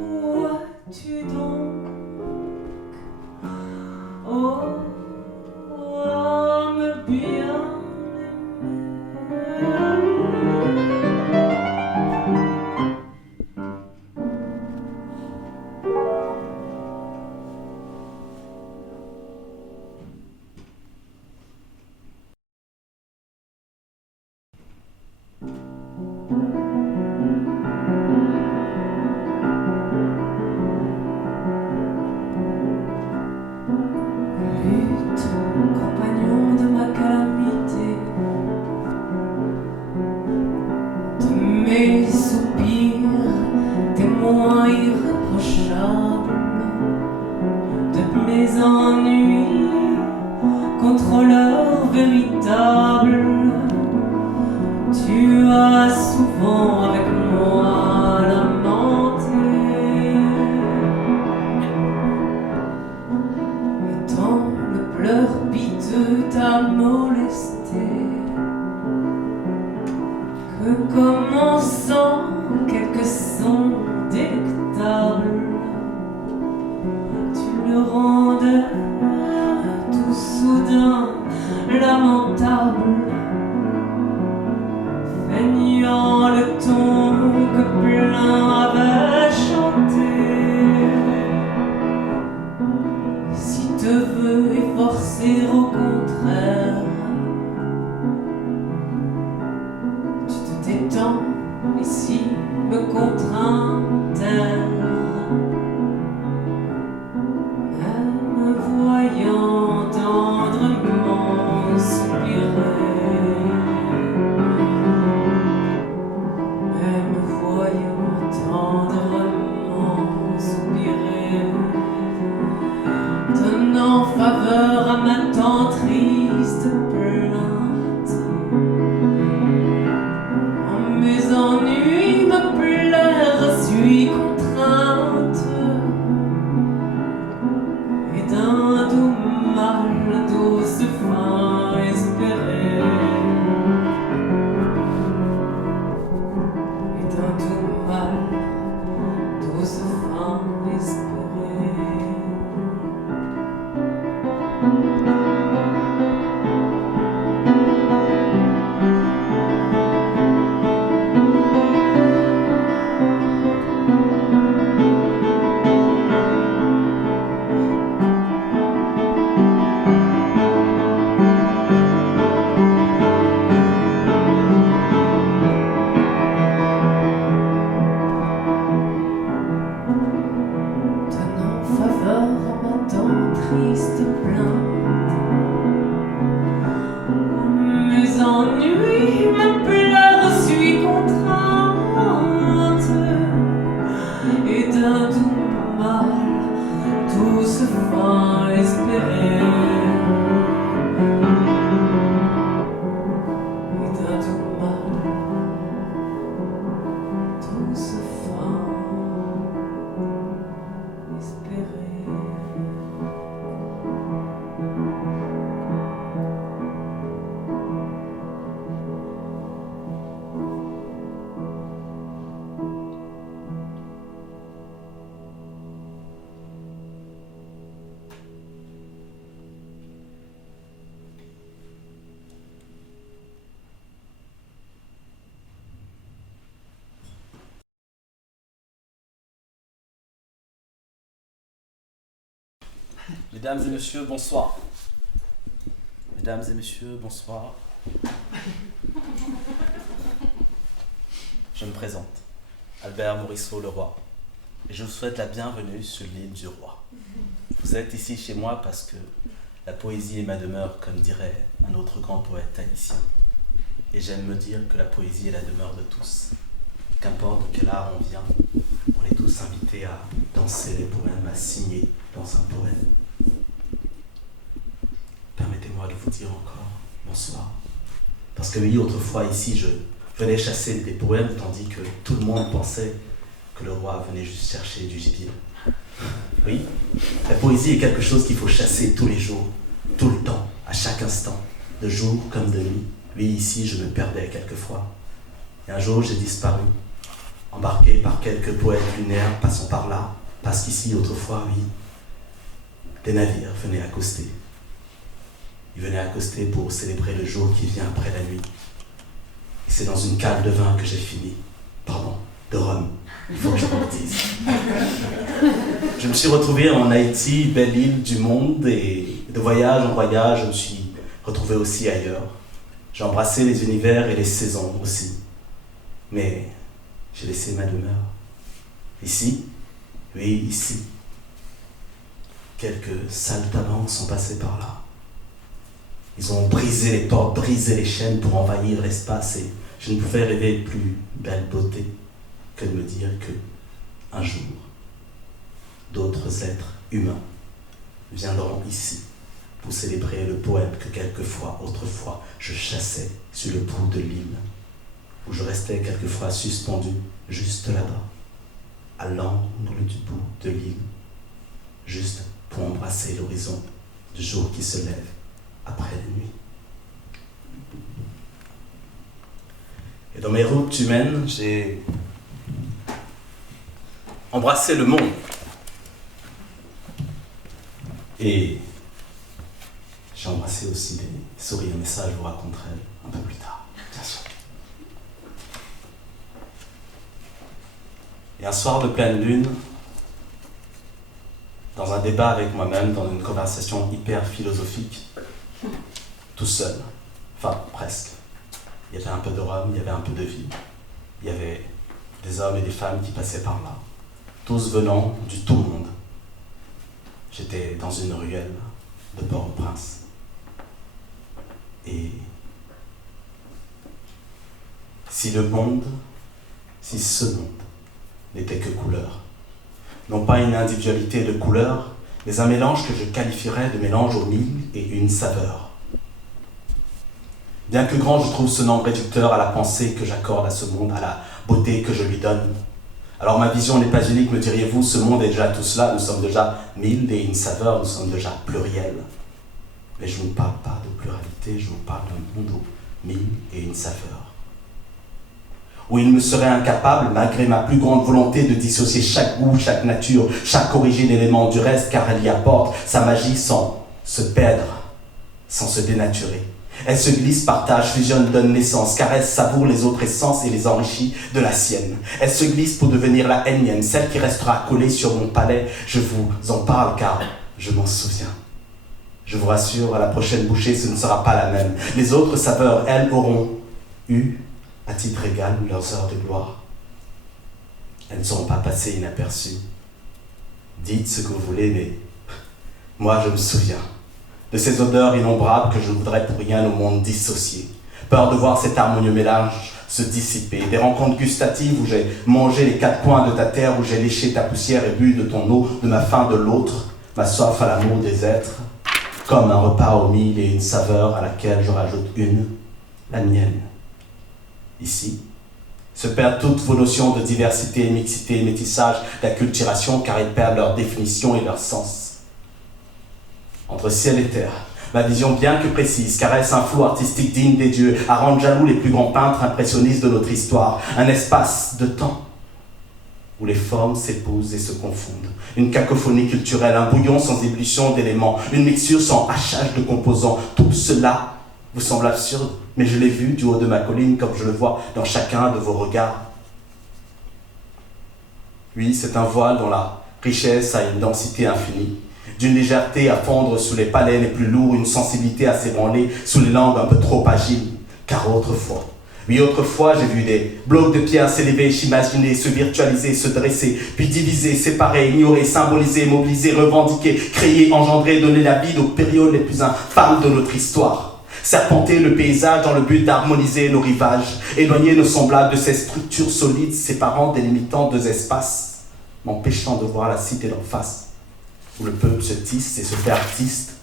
Où es-tu donc? Oh, âme bien-aimée. Lutte, compagnon de ma calamité, de mes soupirs, témoins irréprochables, de mes ennuis, contrôleur véritable. Tu as souvent avec moi lamenté. Et tant le pleur piteux t'a molesté, que commençant quelques sons délectables, tu le rendais tout soudain lamentable, feignant le ton que plein avait chanté. Si te veux efforcer au contraire, tu te détends ici, me contrains terre. Même voyant tendrement soupirer, même voyant tendrement soupirer, donnant faveur à ma tant triste plainte, en mes ennuis me plaire suis contrainte, et d'un doux mal douce fin espérée, et d'un doux mal douce fin espérée. Donnant faveur à ma tant triste plainte, mes ennuis me plaire suis contrainte, et d'un doux mal douce fin espérée, et d'un doux mal douce fin espérée. Mesdames et messieurs, bonsoir. Mesdames et messieurs, bonsoir. Je me présente, Albert Morisseau Leroy, et je vous souhaite la bienvenue sur l'île du Roi. Vous êtes ici chez moi parce que la poésie est ma demeure, comme dirait un autre grand poète haïtien. Et j'aime me dire que la poésie est la demeure de tous. Qu'importe de quel art on vient, on est tous invités à danser les poèmes, à signer dans un poème. Permettez-moi de vous dire encore bonsoir. Parce que oui, autrefois ici, je venais chasser des poèmes, tandis que tout le monde pensait que le roi venait juste chercher du gibier. Oui, la poésie est quelque chose qu'il faut chasser tous les jours, tout le temps. À chaque instant, de jour comme de nuit. Oui, ici, je me perdais quelquefois. Et un jour, j'ai disparu, embarqué par quelques poètes lunaires passant par là, parce qu'ici, autrefois, oui, des navires venaient accoster. Ils venaient accoster pour célébrer le jour qui vient après la nuit. Et c'est dans une cale de vin que j'ai fini. Pardon, de rhum. Il faut que je rebaptise. Je me suis retrouvé en Haïti, belle île du monde, et de voyage en voyage, je me suis retrouvé aussi ailleurs. J'ai embrassé les univers et les saisons aussi. Mais j'ai laissé ma demeure. Ici, oui, ici. Quelques saltimbanques sont passés par là. Ils ont brisé les portes, brisé les chaînes pour envahir l'espace, et je ne pouvais rêver de plus belle beauté que de me dire que, un jour, d'autres êtres humains viendront ici pour célébrer le poème que quelquefois, autrefois, je chassais sur le bout de l'île, où je restais quelquefois suspendu juste là-bas, à l'angle du bout de l'île, juste pour embrasser l'horizon du jour qui se lève après la nuit. Et dans mes routes humaines, j'ai embrassé le monde. Et j'ai embrassé aussi des sourires, mais ça je vous raconterai un peu plus tard, bien sûr. Et un soir de pleine lune, dans un débat avec moi-même, dans une conversation hyper philosophique, tout seul, enfin presque. Il y avait un peu de rhum, il y avait un peu de vie, il y avait des hommes et des femmes qui passaient par là, tous venant du tout monde. J'étais dans une ruelle de Port-au-Prince. Et si le monde, si ce monde n'était que couleur, non pas une individualité de couleurs, mais un mélange que je qualifierais de mélange aux mille et une saveur. Bien que grand, je trouve ce nom réducteur à la pensée que j'accorde à ce monde, à la beauté que je lui donne. Alors ma vision n'est pas unique, me diriez-vous, ce monde est déjà tout cela, nous sommes déjà mille et une saveur, nous sommes déjà pluriels. Mais je ne vous parle pas de pluralité, je vous parle d'un monde aux mille et une saveur. Où il me serait incapable, malgré ma plus grande volonté, de dissocier chaque goût, chaque nature, chaque origine élément du reste, car elle y apporte sa magie sans se perdre, sans se dénaturer. Elle se glisse, partage, fusionne, donne naissance, caresse, savoure les autres essences et les enrichit de la sienne. Elle se glisse pour devenir la énième, celle qui restera collée sur mon palais. Je vous en parle car je m'en souviens. Je vous rassure, à la prochaine bouchée, ce ne sera pas la même. Les autres saveurs, elles, auront eu, à titre égal, leurs heures de gloire. Elles ne seront pas passées inaperçues. Dites ce que vous voulez, mais moi je me souviens de ces odeurs innombrables que je ne voudrais pour rien au monde dissocié. Peur de voir cet harmonieux mélange se dissiper. Des rencontres gustatives où j'ai mangé les quatre coins de ta terre, où j'ai léché ta poussière et bu de ton eau, de ma faim de l'autre, ma soif à l'amour des êtres, comme un repas aux mille et une saveur à laquelle je rajoute une, la mienne. Ici, se perdent toutes vos notions de diversité, mixité, métissage, d'acculturation, car ils perdent leur définition et leur sens. Entre ciel et terre, ma vision bien que précise caresse un flou artistique digne des dieux, à rendre jaloux les plus grands peintres impressionnistes de notre histoire, un espace de temps où les formes s'épousent et se confondent, une cacophonie culturelle, un bouillon sans ébullition d'éléments, une mixture sans hachage de composants. Tout cela vous semble absurde, mais je l'ai vu du haut de ma colline comme je le vois dans chacun de vos regards. Oui, c'est un voile dont la richesse a une densité infinie, d'une légèreté à fondre sous les palais les plus lourds, une sensibilité à s'ébranler sous les langues un peu trop agiles. Car autrefois, oui autrefois, j'ai vu des blocs de pierre s'élever, s'imaginer, se virtualiser, se dresser, puis diviser, séparer, ignorer, symboliser, mobiliser, revendiquer, créer, engendrer, donner la vie aux périodes les plus infâmes de notre histoire. Serpenter le paysage dans le but d'harmoniser nos rivages, éloigner nos semblables de ces structures solides séparant, délimitant deux espaces, m'empêchant de voir la cité d'en face, où le peuple se tisse et se fait artiste.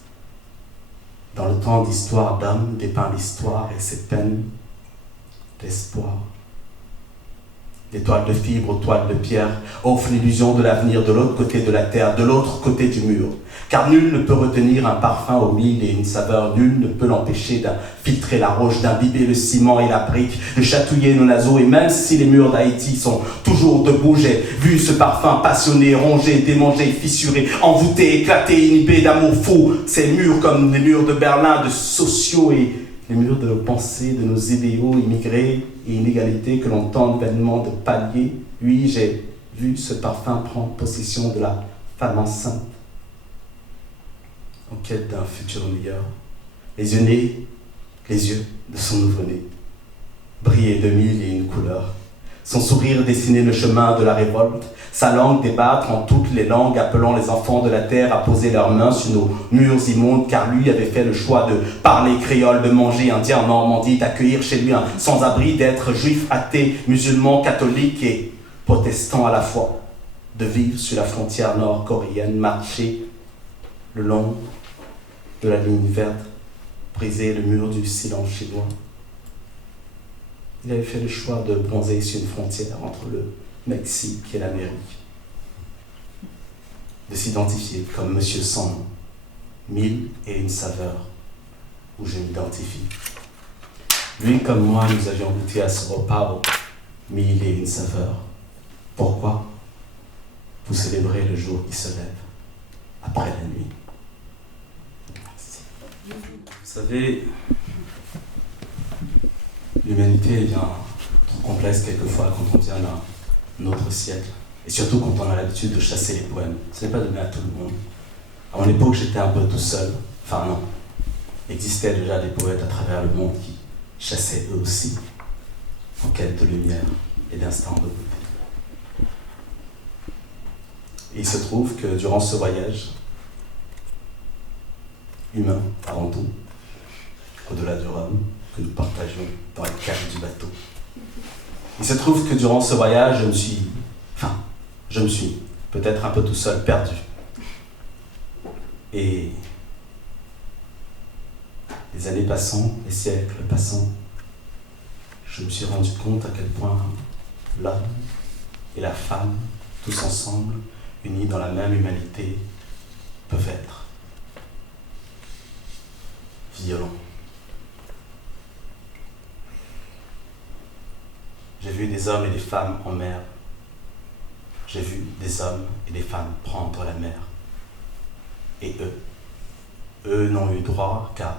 Dans le temps d'histoire d'homme dépeint l'histoire et ses peines d'espoir. Des toiles de fibres aux toiles de pierre offrent l'illusion de l'avenir de l'autre côté de la terre, de l'autre côté du mur. Car nul ne peut retenir un parfum aux mille et une saveur, nul ne peut l'empêcher d'infiltrer la roche, d'imbiber le ciment et la brique, de chatouiller nos naseaux. Et même si les murs d'Haïti sont toujours debout, j'ai vu ce parfum passionné, rongé, démangé, fissuré, envoûté, éclaté, inhibé d'amour fou. Ces murs comme les murs de Berlin, de sociaux et les murs de nos pensées, de nos idéaux immigrés et inégalités que l'on tente vainement de pallier. Oui, j'ai vu ce parfum prendre possession de la femme enceinte, en quête d'un futur meilleur. Les yeux nés, les yeux de son nouveau-né, brillaient de mille et une couleurs. Son sourire dessinait le chemin de la révolte, sa langue débattre en toutes les langues, appelant les enfants de la terre à poser leurs mains sur nos murs immondes, car lui avait fait le choix de parler créole, de manger indien en Normandie, d'accueillir chez lui un sans-abri, d'être juif, athée, musulman, catholique et protestant à la fois, de vivre sur la frontière nord-coréenne, marcher le long de la ligne verte, briser le mur du silence chinois. Il avait fait le choix de bronzer sur une frontière entre le Mexique et l'Amérique, de s'identifier comme Monsieur Sans Nom, mille et une saveurs, où je m'identifie. Lui comme moi, nous avions goûté à ce repas aux mille et une saveurs. Pourquoi? Pour célébrer le jour qui se lève, après la nuit. Merci. Vous savez, l'humanité est bien trop complexe quelquefois quand on vient d'un autre siècle. Et surtout quand on a l'habitude de chasser les poèmes. Ce n'est pas donné à tout le monde. À mon époque, j'étais un peu tout seul. Enfin non. Il existait déjà des poètes à travers le monde qui chassaient eux aussi, en quête de lumière et d'instant de beauté. Et il se trouve que durant ce voyage, humain avant tout, au-delà du rhum, que nous partagions dans les cages du bateau. Il se trouve que durant ce voyage, je me suis, peut-être un peu tout seul, perdu. Et les années passant, les siècles passant, je me suis rendu compte à quel point l'homme et la femme, tous ensemble, unis dans la même humanité, peuvent être violents. J'ai vu des hommes et des femmes en mer. J'ai vu des hommes et des femmes prendre la mer. Et eux n'ont eu droit qu'à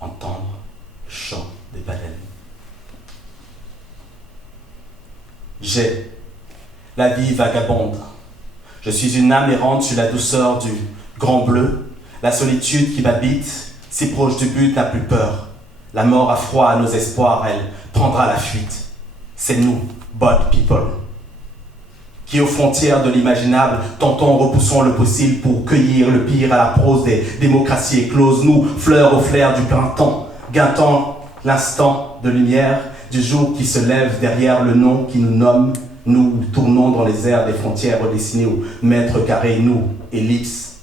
entendre le chant des baleines. J'ai la vie vagabonde. Je suis une âme errante sur la douceur du grand bleu. La solitude qui m'habite, si proche du but, n'a plus peur. La mort a froid à nos espoirs, elle prendra la fuite. C'est nous, bad people, qui aux frontières de l'imaginable, tentons, repoussons le possible pour cueillir le pire à la prose des démocraties écloses. Nous, fleurs au flair du printemps, guettant l'instant de lumière du jour qui se lève derrière le nom qui nous nomme. Nous tournons dans les airs des frontières redessinées au mètre carré, nous, ellipse,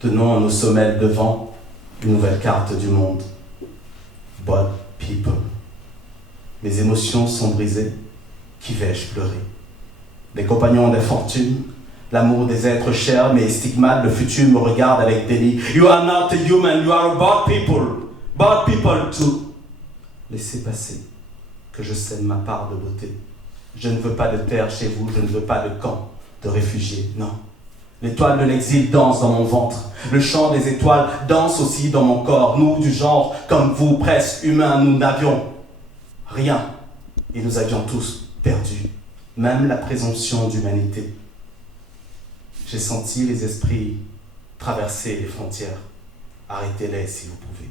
tenons à nos semelles devant une nouvelle carte du monde. Bad people. Mes émotions sont brisées, qui vais-je pleurer? Les compagnons d'infortune, l'amour des êtres chers, mes stigmates, le futur me regarde avec déni. You are not a human, you are a bad people. Bad people too. Laissez passer, que je sème ma part de beauté. Je ne veux pas de terre chez vous, je ne veux pas de camp de réfugiés, non. L'étoile de l'exil danse dans mon ventre. Le chant des étoiles danse aussi dans mon corps. Nous, du genre, comme vous, presque humains, nous n'avions rien. Et nous avions tous perdu, même la présomption d'humanité. J'ai senti les esprits traverser les frontières. Arrêtez-les si vous pouvez.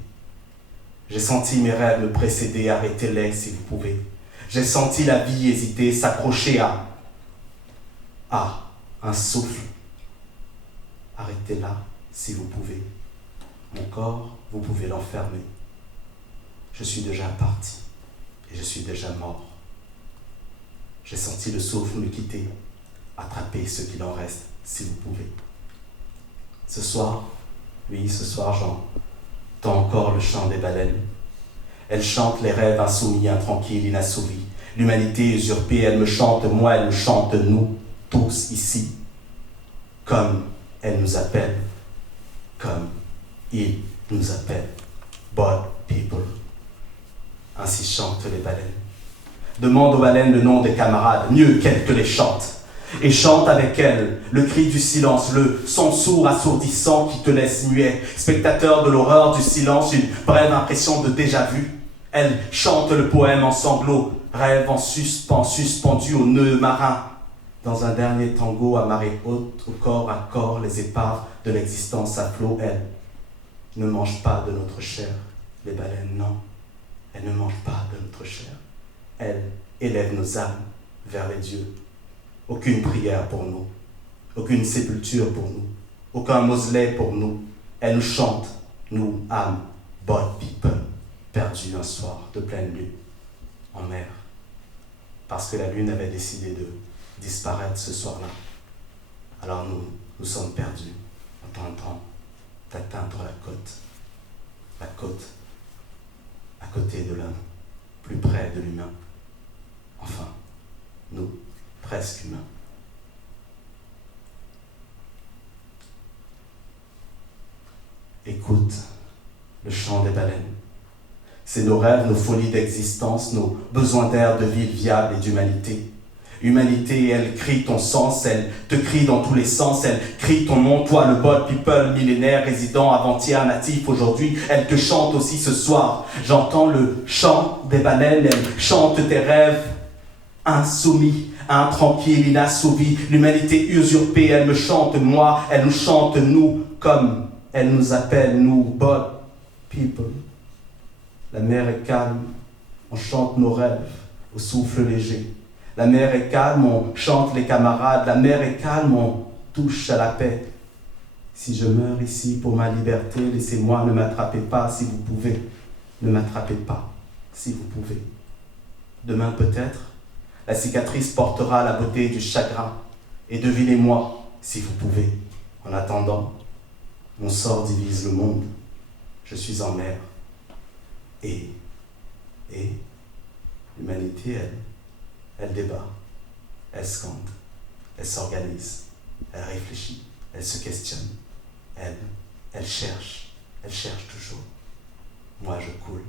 J'ai senti mes rêves me précéder. Arrêtez-les si vous pouvez. J'ai senti la vie hésiter, s'accrocher à un souffle. Arrêtez-la si vous pouvez. Mon corps, vous pouvez l'enfermer. Je suis déjà parti. Et je suis déjà mort. J'ai senti le souffle me quitter. Attrapez ce qu'il en reste, si vous pouvez. Ce soir, oui, ce soir, j'entends encore le chant des baleines. Elles chantent les rêves insoumis, intranquilles, inassouvis. L'humanité usurpée, elle me chante, moi, elle nous chante, nous, tous ici. Comme elle nous appelle, comme il nous appelle. Bad people. Ainsi chantent les baleines. Demande aux baleines le nom des camarades, mieux qu'elles te les chantent. Et chante avec elles le cri du silence, le son sourd assourdissant qui te laisse muet. Spectateur de l'horreur du silence, une brève impression de déjà-vu. Elle chante le poème en sanglots, rêve en suspens, suspendu au nœud marin. Dans un dernier tango à marée haute, au corps à corps, les épaves de l'existence à flot, elles ne mangent pas de notre chair. Les baleines, non, elles ne mangent pas de notre chair. Elles élèvent nos âmes vers les dieux. Aucune prière pour nous, aucune sépulture pour nous, aucun mausolée pour nous. Elles nous chantent, nous, âmes, bad people, perdus un soir de pleine lune, en mer, parce que la lune avait décidé de disparaître ce soir-là. Alors nous sommes perdus en tentant d'atteindre la côte, à côté de l'homme, plus près de l'humain. Enfin, nous, presque humains. Écoute le chant des baleines. C'est nos rêves, nos folies d'existence, nos besoins d'air, de ville viable et d'humanité. Humanité, elle crie ton sens, elle te crie dans tous les sens, elle crie ton nom, toi le bad people, millénaire, résident avant-hier, natif aujourd'hui, elle te chante aussi ce soir. J'entends le chant des baleines, elle chante tes rêves insoumis, intranquille, inassouvi, l'humanité usurpée, elle me chante moi, elle nous chante nous, comme elle nous appelle nous, bad people. La mer est calme, on chante nos rêves au souffle léger. La mer est calme, on chante les camarades, la mer est calme, on touche à la paix. Si je meurs ici pour ma liberté, laissez-moi, ne m'attrapez pas si vous pouvez, ne m'attrapez pas si vous pouvez. Demain peut-être, la cicatrice portera la beauté du chagrin. Et devinez-moi, si vous pouvez. En attendant, mon sort divise le monde. Je suis en mer. Et l'humanité, elle débat. Elle scande. Elle s'organise. Elle réfléchit. Elle se questionne. Elle cherche. Elle cherche toujours. Moi, je coule.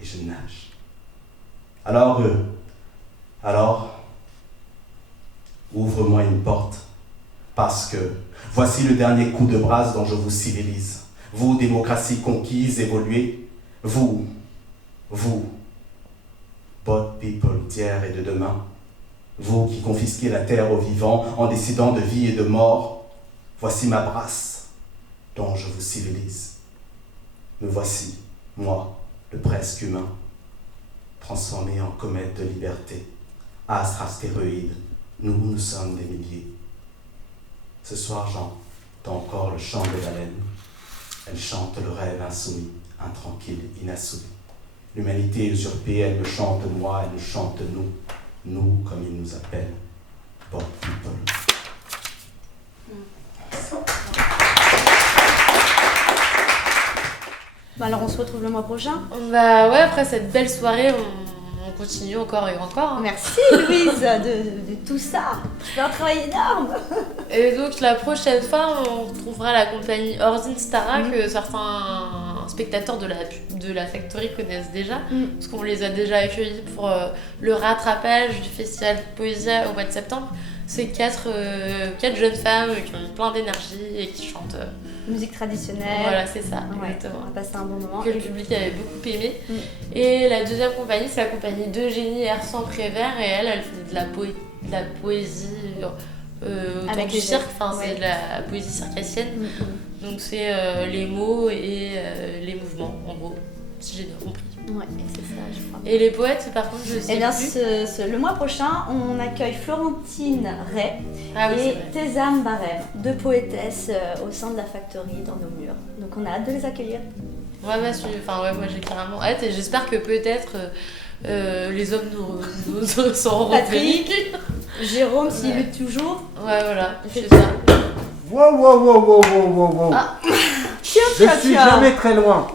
Et je nage. Alors, ouvre-moi une porte, parce que voici le dernier coup de brasse dont je vous civilise. Vous, démocratie conquise, évoluée, vous, bad people d'hier et de demain, vous qui confisquez la terre aux vivants en décidant de vie et de mort, voici ma brasse dont je vous civilise. Me voici, moi, le presque humain, transformé en comète de liberté. Astre astéroïde, nous sommes des milliers. Ce soir, j'entends encore le chant des baleines. Elles chantent le rêve insoumis, intranquille, inassouvi. L'humanité usurpée, elle me chante moi, elle nous chante nous comme ils nous appellent, bad people. Alors on se retrouve le mois prochain. Bah ouais, après cette belle soirée, on continue encore et encore. Hein. Merci Louise de tout ça. Tu fais un travail énorme. Et donc la prochaine fois, on retrouvera la compagnie Ordine Stara que certains spectateurs de la Factory connaissent déjà, parce qu'on les a déjà accueillis pour le rattrapage du festival Poésia au mois de septembre. C'est quatre jeunes femmes qui ont plein d'énergie et qui chantent musique traditionnelle. Voilà, c'est ça, ouais, exactement. On a passé un bon moment. Que le public avait beaucoup aimé. Et la deuxième compagnie, c'est la compagnie d'Eugénie Hersan-Prévert, et elle fait de la poésie autour du cirque, c'est de la poésie circassienne. Donc c'est les mots et les mouvements, en gros, si j'ai bien compris. Ouais, c'est ça, je crois. Et les poètes, par contre, je sais Eh bien, plus. le mois prochain, on accueille Florentine Ray et Thésame Barème, deux poétesses au sein de la Factory dans nos murs. Donc on a hâte de les accueillir. Ouais, moi j'ai carrément hâte, et j'espère que peut-être les hommes nous sont Patrick, Jérôme, s'il lutte toujours. Ouais, voilà, c'est ça. Wow. Ah. Je suis jamais très loin.